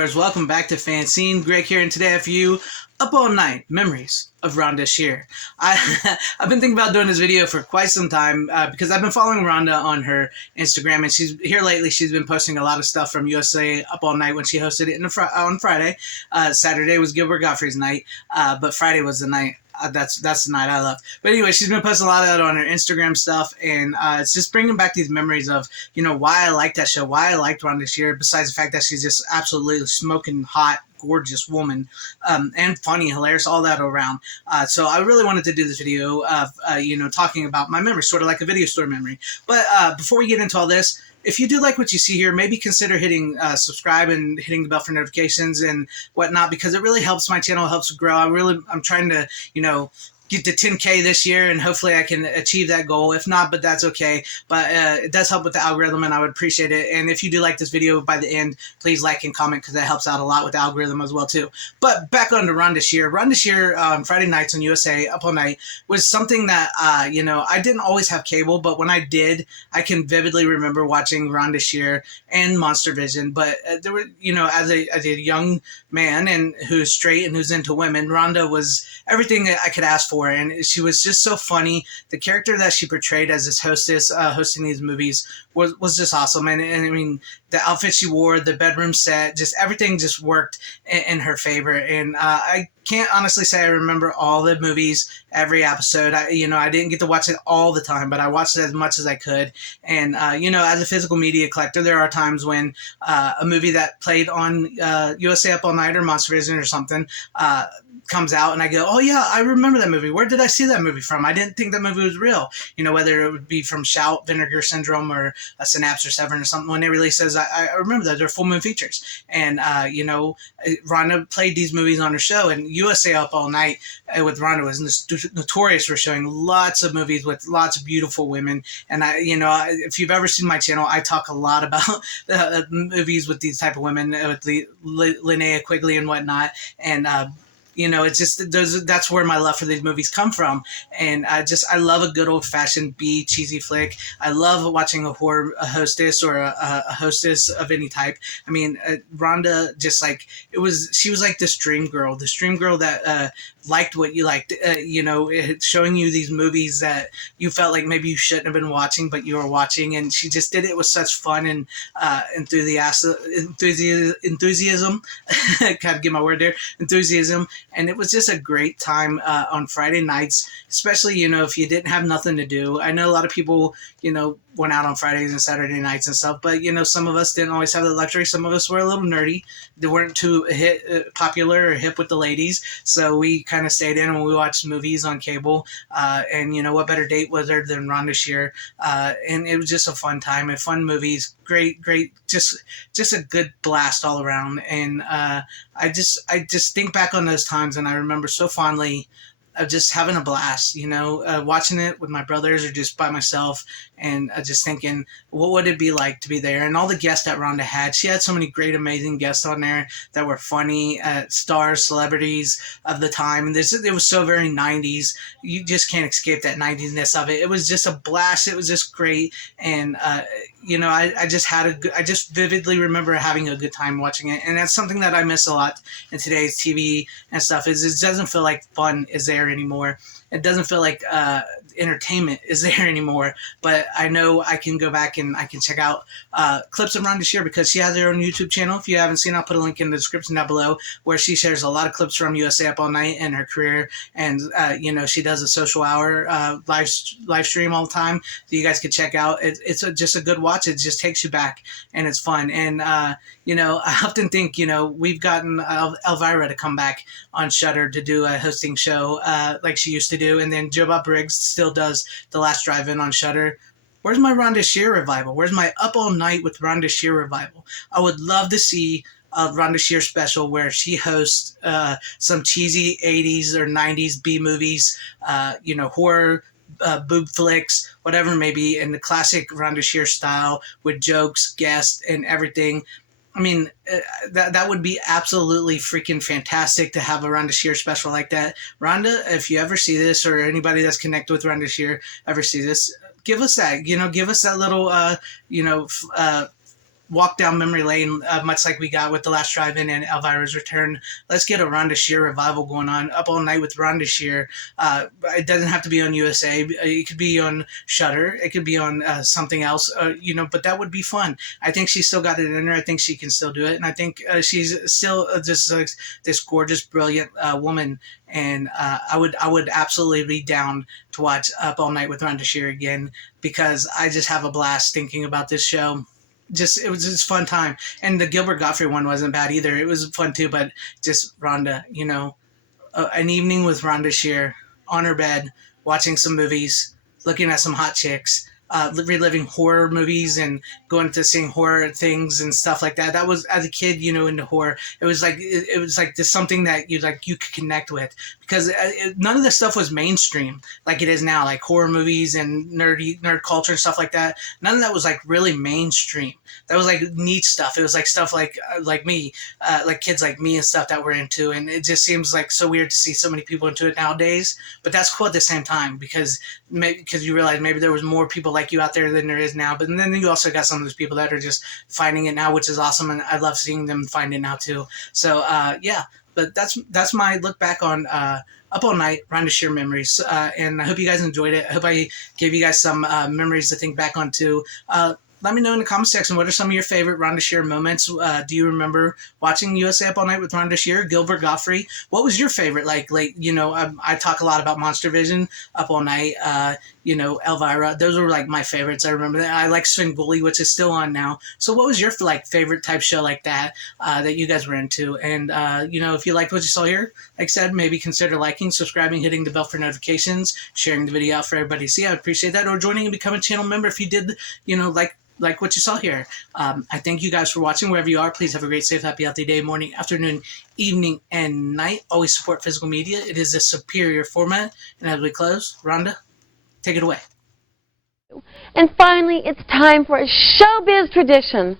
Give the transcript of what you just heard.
moviegoers, welcome back to FanZcene. Greg here, and today I have for you Up All Night, Memories of Rhonda Shear. I've been thinking about doing this video for quite some time because I've been following Rhonda on her Instagram, and she's here lately. She's been posting a lot of stuff from USA Up All Night when she hosted it on Friday. Saturday was Gilbert Gottfried's night, but Friday was the night. That's the night I loved. But anyway, she's been posting a lot of that on her Instagram stuff, and it's just bringing back these memories of, why I liked that show, why I liked Rhonda Shear, besides the fact that she's just absolutely smoking hot, gorgeous woman, and funny, hilarious, all that around. So I really wanted to do this video of, talking about my memories, sort of like a video store memory. But before we get into all this, if you do like what you see here, maybe consider hitting subscribe and hitting the bell for notifications and whatnot, because it really helps my channel, helps grow. I'm trying to, get to 10K this year, and hopefully I can achieve that goal. If not, but that's okay. But it does help with the algorithm, and I would appreciate it. And if you do like this video by the end, please like and comment, because that helps out a lot with the algorithm as well too. But back on to Rhonda Shear. Rhonda Shear Friday nights on USA Up All Night was something that I didn't always have cable, but when I did, I can vividly remember watching Rhonda Shear and Monster Vision. But there were, as a young man and who's straight and who's into women, Rhonda was everything that I could ask for. And she was just so funny. The character that she portrayed as this hostess hosting these movies was just awesome. And I mean, the outfit she wore, the bedroom set, just everything just worked in her favor. And I can't honestly say I remember all the movies, every episode. I didn't get to watch it all the time, but I watched it as much as I could. And, as a physical media collector, there are times when a movie that played on USA Up All Night or Monster Vision or something comes out, and I go, oh yeah, I remember that movie. Where did I see that movie from? I didn't think that movie was real. Whether it would be from Shout, Vinegar Syndrome, or a Synapse or Seven or something. When they release those, I remember that. They're full moon features. And, Rhonda played these movies on her show, and USA Up All Night with Rhonda was notorious for showing lots of movies with lots of beautiful women. And if you've ever seen my channel, I talk a lot about movies with these type of women, with Linnea Quigley and whatnot. And, it's just that's where my love for these movies come from. And I love a good old-fashioned B cheesy flick. I love watching a hostess or a hostess of any type. I mean, Rhonda she was like this dream girl that liked what you liked, showing you these movies that you felt like maybe you shouldn't have been watching, but you were watching. And she just did it with such fun and enthusiasm. Gotta get my word there. Enthusiasm. And it was just a great time on Friday nights, especially, if you didn't have nothing to do. I know a lot of people, went out on Fridays and Saturday nights and stuff, but, some of us didn't always have the luxury. Some of us were a little nerdy. They weren't too popular or hip with the ladies. So we kind of stayed in and we watched movies on cable. And, what better date was there than Rhonda Shear? And it was just a fun time and fun movies. Great, just a good blast all around. And I just think back on those times, and I remember so fondly of just having a blast, watching it with my brothers or just by myself, and just thinking, what would it be like to be there? And all the guests that Rhonda had. She had so many great, amazing guests on there that were funny, stars, celebrities of the time. And it was so very 90s. You just can't escape that 90s-ness of it. It was just a blast. It was just great. And, I just vividly remember having a good time watching it. And that's something that I miss a lot in today's TV and stuff, is it doesn't feel like fun is there anymore. It doesn't feel like entertainment is there anymore. But I know I can go back and I can check out clips of Rhonda Shear, because she has her own YouTube channel. If you haven't seen, I'll put a link in the description down below, where she shares a lot of clips from USA Up All Night and her career. And, she does a social hour live stream all the time that you guys can check out. It's just a good watch. It just takes you back, and it's fun. And, I often think, we've gotten Elvira to come back on Shudder to do a hosting show like she used to do. And then Joe Bob Briggs still does The Last Drive-In on Shudder. Where's my Rhonda Shear revival? Where's my Up All Night with Rhonda Shear revival? I would love to see a Rhonda Shear special where she hosts some cheesy 80s or 90s B movies, horror, boob flicks, whatever it may be, in the classic Rhonda Shear style with jokes, guests, and everything. I mean, that would be absolutely freaking fantastic to have a Rhonda Shear special like that. Rhonda, if you ever see this, or anybody that's connected with Rhonda Shear ever see this, give us that, give us that little, walk down memory lane, much like we got with The Last Drive-In and Elvira's Return. Let's get a Rhonda Shear revival going on. Up All Night with Rhonda Shear. It doesn't have to be on USA. It could be on Shudder. It could be on something else. But that would be fun. I think she's still got it in her. I think she can still do it, and I think she's still just this gorgeous, brilliant woman. And I would absolutely be down to watch Up All Night with Rhonda Shear again, because I just have a blast thinking about this show. It was just fun time. And the Gilbert Gottfried one wasn't bad either. It was fun too, but just Rhonda, an evening with Rhonda Shear on her bed, watching some movies, looking at some hot chicks, reliving horror movies and going to seeing horror things and stuff like that. That was, as a kid, into horror. It was like just something that you could connect with, because none of this stuff was mainstream like it is now, like horror movies and nerd culture and stuff like that. None of that was like really mainstream. That was like neat stuff. It was like stuff like me, like kids like me and stuff that we're into. And it just seems like so weird to see so many people into it nowadays. But that's cool at the same time, because you realize maybe there was more people like you out there than there is now. But then you also got some of those people that are just finding it now, which is awesome, and I love seeing them find it now too. So yeah, but that's my look back on Up All Night, Rhonda Shear memories, and I hope you guys enjoyed it. I hope I gave you guys some memories to think back on too. Let me know in the comment section, what are some of your favorite Rhonda Shear moments? Do you remember watching USA Up All Night with Rhonda Shear, Gilbert Gottfried? What was your favorite? I talk a lot about Monster Vision, Up All Night, Elvira. Those were like my favorites. I remember that. I like Svengoolie, which is still on now. So what was your favorite type show like that that you guys were into? And if you liked what you saw here, like I said, maybe consider liking, subscribing, hitting the bell for notifications, sharing the video out for everybody to see. I would appreciate that. Or joining and becoming a channel member if you did, like what you saw here. I thank you guys for watching wherever you are. Please have a great, safe, happy, healthy day, morning, afternoon, evening, and night. Always support physical media. It is a superior format. And as we close, Rhonda, take it away. And finally, it's time for a showbiz tradition.